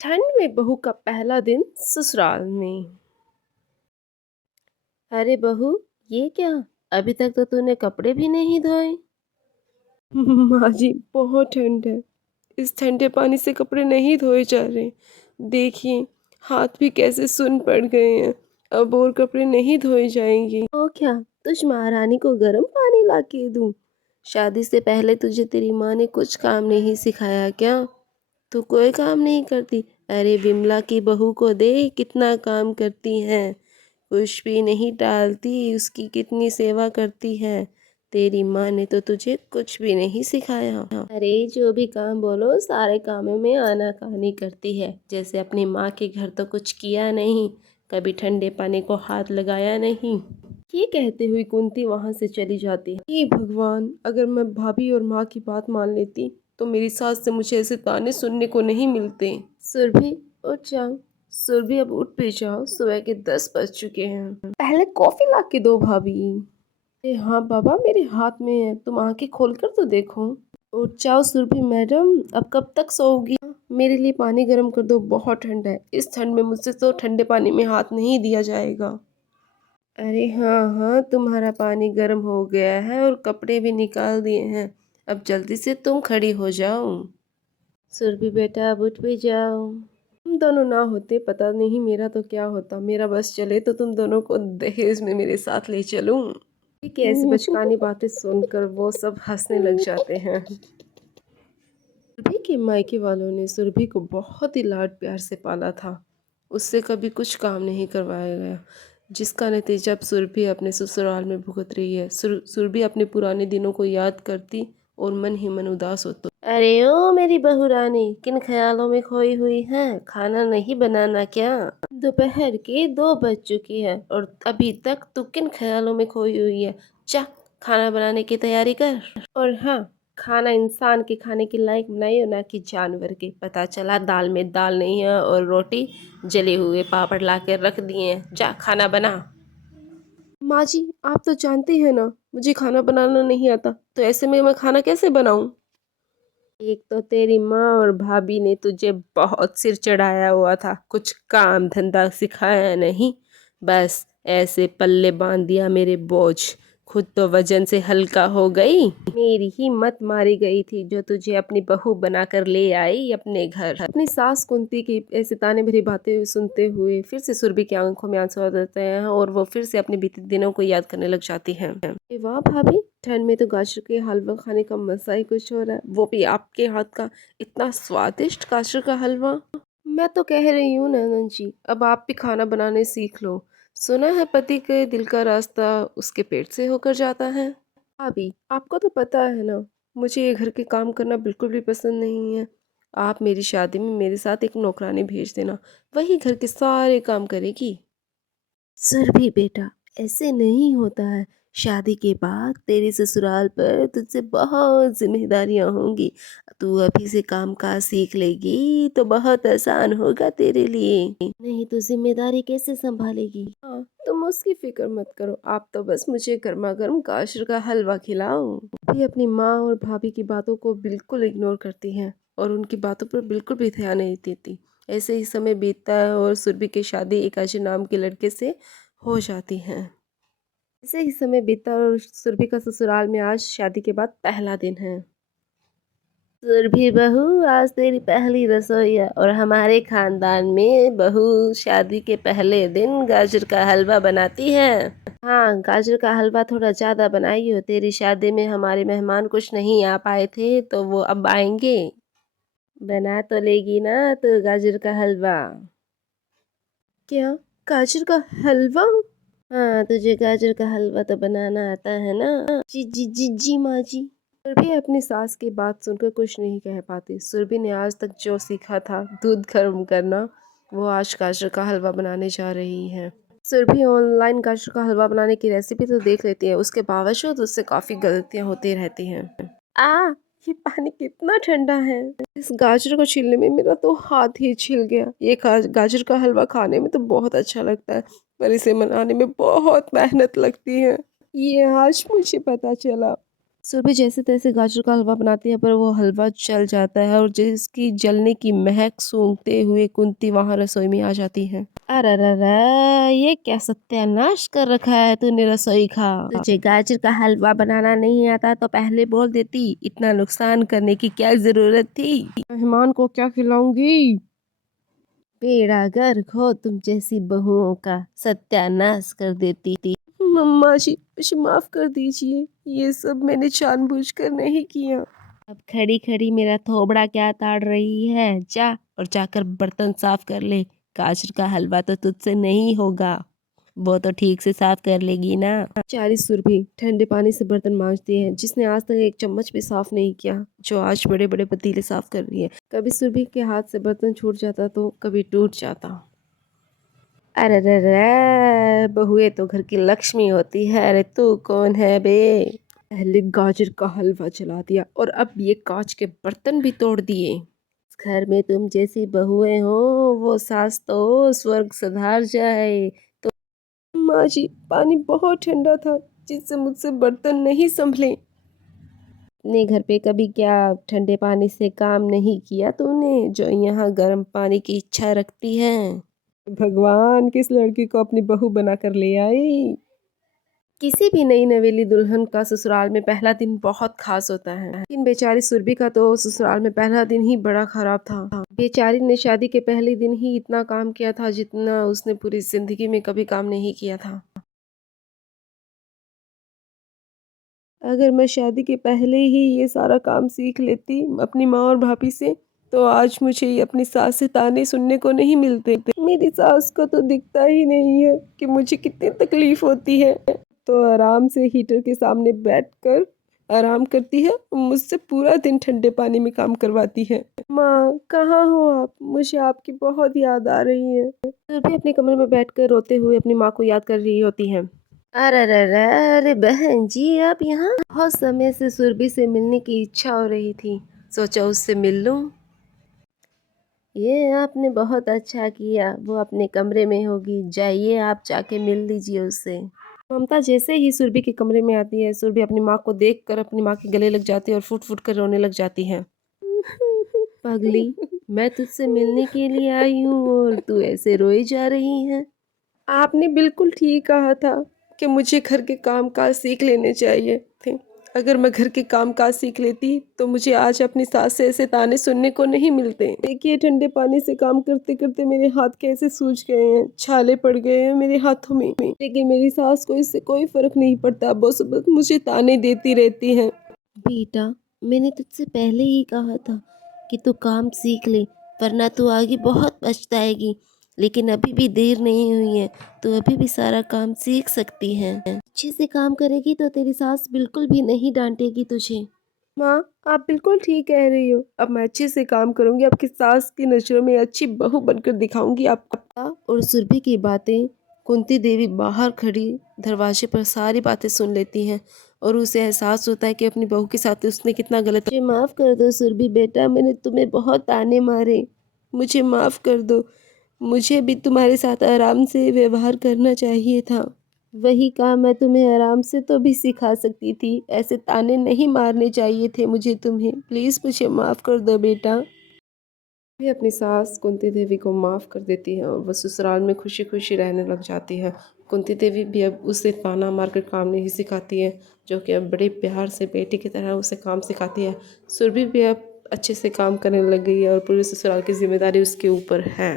ठंड में बहू का पहला दिन ससुराल में। अरे बहू, ये क्या? अभी तक तो तूने कपड़े भी नहीं धोए। माँ जी, बहुत ठंड है। इस ठंडे पानी से कपड़े नहीं धोए जा रहे। देखिए, हाथ भी कैसे सुन पड़ गए हैं। अब और कपड़े नहीं धोए जाएंगे। ओ क्या, तुझ महारानी को गर्म पानी ला के दूं? शादी से पहले तुझे तेरी माँ ने कुछ काम नहीं सिखाया क्या? तू कोई काम नहीं करती। अरे विमला की बहू को दे, कितना काम करती है। कुछ भी नहीं टालती, उसकी कितनी सेवा करती है। तेरी माँ ने तो तुझे कुछ भी नहीं सिखाया। अरे जो भी काम बोलो, सारे कामों में आनाकानी करती है। जैसे अपनी माँ के घर तो कुछ किया नहीं, कभी ठंडे पानी को हाथ लगाया नहीं। ये कहते हुए कुंती वहां से चली जाती है। हे भगवान, अगर मैं भाभी और माँ की बात मान लेती तो मेरी सास से मुझे ऐसे ताने सुनने को नहीं मिलते। सुरभि, उठ जाओ। सुरभि, अब उठ भी जाओ, सुबह के 10 बज चुके हैं। पहले कॉफी ला के दो भाभी। अरे हाँ बाबा, मेरे हाथ में है, तुम आंखें खोल कर तो देखो। उठ जाओ सुरभि मैडम, अब कब तक सोओगी? मेरे लिए पानी गर्म कर दो, बहुत ठंड है। इस ठंड में मुझसे तो ठंडे पानी में हाथ नहीं दिया जाएगा। अरे हाँ हाँ, तुम्हारा पानी गर्म हो गया है और कपड़े भी निकाल दिए हैं। अब जल्दी से तुम खड़ी हो जाओ। सुरभि बेटा, अब उठ भी जाओ। तुम दोनों ना होते पता नहीं मेरा तो क्या होता। मेरा बस चले तो तुम दोनों को दहेज में मेरे साथ ले चलूं। ठीक है, ऐसी बचकानी बातें सुनकर वो सब हंसने लग जाते हैं। सुरभि के मायके वालों ने सुरभि को बहुत ही लाड प्यार से पाला था। उससे कभी कुछ काम नहीं करवाया गया, जिसका नतीजा अब सुरभि अपने ससुराल में भुगत रही है। सुरभि अपने पुराने दिनों को याद करती और मन ही मन उदास होती। अरे ओ मेरी बहू रानी, किन ख्यालों में खोई हुई है? खाना नहीं बनाना क्या? दोपहर के 2 बज चुकी है और अभी तक तू किन ख्यालों में खोई हुई है? जा, खाना बनाने की तैयारी कर। और हाँ, खाना इंसान के खाने के लायक बनाई हो, ना कि जानवर के। पता चला दाल में दाल नहीं है और रोटी जले हुए पापड़ ला कर रख दिए हैं। जा खाना बना। माँ जी, आप तो जानती हैं ना, मुझे खाना बनाना नहीं आता, तो ऐसे में मैं खाना कैसे बनाऊं? एक तो तेरी माँ और भाभी ने तुझे बहुत सिर चढ़ाया हुआ था, कुछ काम धंधा सिखाया नहीं। बस ऐसे पल्ले बांध दिया मेरे बोझ। खुद तो वजन से हल्का हो गई। मेरी ही मत मारी गई थी जो तुझे अपनी बहू बनाकर ले आई अपने घर। अपनी सास कुंती की ऐसे ताने भरी बातें सुनते हुए फिर से सुरभि की आंखों में आंसू आ जाते हैं और वो फिर से अपने बीते दिनों को याद करने लग जाती हैं। वाह भाभी, ठंड में तो गाजर के हलवा खाने का मजा ही कुछ हो रहा है, वो भी आपके हाथ का। इतना स्वादिष्ट गाजर का हलवा। मैं तो कह रही हूँ नंदन जी, अब आप भी खाना बनाने सीख लो। सुना है पति के दिल का रास्ता उसके पेट से होकर जाता है। भाभी, आपको तो पता है ना, मुझे ये घर के काम करना बिल्कुल भी पसंद नहीं है। आप मेरी शादी में मेरे साथ एक नौकरानी भेज देना, वही घर के सारे काम करेगी। सुरभि बेटा, ऐसे नहीं होता है। शादी के बाद तेरे ससुराल पर तुझसे बहुत जिम्मेदारियां होंगी। तू अभी से काम काज सीख लेगी तो बहुत आसान होगा तेरे लिए। नहीं तो जिम्मेदारी कैसे संभालेगी? हाँ, तुम उसकी फिक्र मत करो, आप तो बस मुझे गर्मा गर्म गाजर का हलवा खिलाओ। भी अपनी माँ और भाभी की बातों को बिल्कुल इग्नोर करती हैं और उनकी बातों पर बिल्कुल भी ध्यान नहीं देती। ऐसे ही समय बीतता है और सुरभि की शादी एक अजय नाम के लड़के से हो जाती है। ऐसे ही समय बीता और सुरभि का ससुराल में आज शादी के बाद पहला दिन है। सुरभि बहू, आज तेरी पहली रसोई है और हमारे खानदान में बहू शादी के पहले दिन गाजर का हलवा बनाती है। हाँ, गाजर का हलवा थोड़ा ज्यादा बनाई हो। तेरी शादी में हमारे मेहमान कुछ नहीं आ पाए थे तो वो अब आएंगे। बना तो लेगी ना तो गाजर का हलवा? क्या, गाजर का हलवा? हाँ, तुझे गाजर का हलवा तो बनाना आता है ना? जी जी जी जी माँ जी। सुरभि अपनी सास की बात सुनकर कुछ नहीं कह पाती। सुरभि ने आज तक जो सीखा था दूध गर्म करना, वो आज गाजर का हलवा बनाने जा रही है। सुरभि ऑनलाइन गाजर का हलवा बनाने की रेसिपी तो देख लेती है, उसके बावजूद उससे काफी गलतियां होती रहती हैं। आ, ये पानी कितना ठंडा है। इस गाजर को छीलने में मेरा तो हाथ ही छिल गया। ये गाजर का हलवा खाने में तो बहुत अच्छा लगता है, पर इसे बनाने में बहुत मेहनत लगती है, ये आज मुझे पता चला। सुरभि जैसे तैसे गाजर का हलवा बनाती है, पर वो हलवा जल जाता है और जिसकी जलने की महक सूंघते हुए कुंती वहां रसोई में आ जाती है। अरे ये क्या सत्यानाश कर रखा है तूने रसोई का। तुझे गाजर का हलवा बनाना नहीं आता तो पहले बोल देती, इतना नुकसान करने की क्या जरूरत थी। मेहमान को क्या खिलाऊंगी। बेड़ा गर्क हो तुम जैसी बहुओं का, सत्यानाश कर देती थी। मम्मा जी मुझे माफ कर दीजिए, ये सब मैंने जानबूझकर नहीं किया। अब खड़ी खड़ी मेरा थोबड़ा क्या ताड़ रही है, जा और जाकर बर्तन साफ कर ले। गाजर का हलवा तो तुझसे नहीं होगा, वो तो ठीक से साफ कर लेगी ना। बेचारी सुरभि ठंडे पानी से बर्तन मांजती है, जिसने आज तक एक चम्मच भी साफ नहीं किया, जो आज बड़े बड़े पतीले साफ कर रही है। कभी सुरभि के हाथ से बर्तन छूट जाता तो कभी टूट जाता। अरे रे रे, बहुएं तो घर की लक्ष्मी होती है। अरे तू कौन है बे। पहले गाजर का हलवा जला दिया और अब ये कांच के बर्तन भी तोड़ दिए। इस घर में तुम जैसी बहुएं हो, वो सास तो स्वर्ग सधार जाए। तो माँ जी पानी बहुत ठंडा था, जिससे मुझसे बर्तन नहीं संभले। अपने घर पे कभी क्या ठंडे पानी से काम नहीं किया तूने, जो यहाँ गर्म पानी की इच्छा रखती है। भगवान किस लड़की को अपनी बहू बनाकर ले आई। किसी भी नई नवेली दुल्हन का ससुराल में पहला दिन बहुत खास होता है, लेकिन बेचारी सुरभि का तो ससुराल में पहला दिन ही बड़ा खराब था। बेचारी ने शादी के पहले दिन ही इतना काम किया था जितना उसने पूरी जिंदगी में कभी काम नहीं किया था। अगर मैं शादी के पहले ही ये सारा काम सीख लेती अपनी माँ और भाभी से, तो आज मुझे ये अपनी सास से ताने सुनने को नहीं मिलते। मेरी सास को तो दिखता ही नहीं है कि मुझे कितनी तकलीफ होती है, तो आराम से हीटर के सामने बैठकर आराम करती है और मुझसे पूरा दिन ठंडे पानी में काम करवाती है। माँ कहाँ हो आप, मुझे आपकी बहुत याद आ रही है। फिर भी अपने कमरे में बैठकर रोते हुए अपनी माँ को याद कर रही होती है। अरे बहन जी आप यहाँ। बहुत समय से सुरभि से मिलने की इच्छा हो रही थी, सोचा उससे मिल लूं। ये आपने बहुत अच्छा किया, वो अपने कमरे में होगी, जाइए आप जाके मिल लीजिए उससे। ममता जैसे ही सुरभि के कमरे में आती है, सुरभि अपनी माँ को देखकर अपनी माँ के गले लग जाती है और फुट फुट कर रोने लग जाती है। पगली, मैं तुझसे मिलने के लिए आई हूँ और तू ऐसे रोई जा रही है। आपने बिल्कुल ठीक कहा था कि मुझे घर के काम काज सीख लेने चाहिए थे। अगर मैं घर के काम काज सीख लेती तो मुझे आज अपनी सास से ऐसे ताने सुनने को नहीं मिलते। देखिए ठंडे पानी से काम करते करते मेरे हाथ कैसे सूज गए हैं, छाले पड़ गए हैं मेरे हाथों में। लेकिन मेरी सास को इससे कोई फर्क नहीं पड़ता, वो सब मुझे ताने देती रहती है। बेटा मैंने तुझसे पहले ही कहा था कि तू काम सीख ले, वरना तू आगे बहुत पछताएगी। लेकिन अभी भी देर नहीं हुई है, तू अभी भी सारा काम सीख सकती है। अच्छे से काम करेगी तो तेरी सास बिल्कुल भी नहीं डांटेगी तुझे। माँ आप बिल्कुल ठीक कह रही हो, अब मैं अच्छे से काम करूंगी, आपकी सास की नजरों में अच्छी बहू बनकर दिखाऊंगी आपको। और सुरभि की बातें कुंती देवी बाहर खड़ी दरवाजे पर सारी बातें सुन लेती हैं और उसे एहसास होता है कि अपनी बहू के साथ उसने कितना गलत। मुझे माफ़ कर दो सुरभि बेटा, मैंने तुम्हें बहुत ताने मारे, मुझे माफ़ कर दो। मुझे भी तुम्हारे साथ आराम से व्यवहार करना चाहिए था। वही काम मैं तुम्हें आराम से तो भी सिखा सकती थी, ऐसे ताने नहीं मारने चाहिए थे मुझे तुम्हें। प्लीज़ मुझे माफ़ कर दो बेटा। भी अपनी सास कुंती देवी को माफ़ कर देती है और वह ससुराल में खुशी खुशी रहने लग जाती है। कुंती देवी भी अब उसे ताना मारकर काम नहीं सिखाती है, जो कि अब बड़े प्यार से बेटी की तरह उसे काम सिखाती है। सुरभि भी अब अच्छे से काम करने लग गई है और पूरे ससुराल की जिम्मेदारी उसके ऊपर है।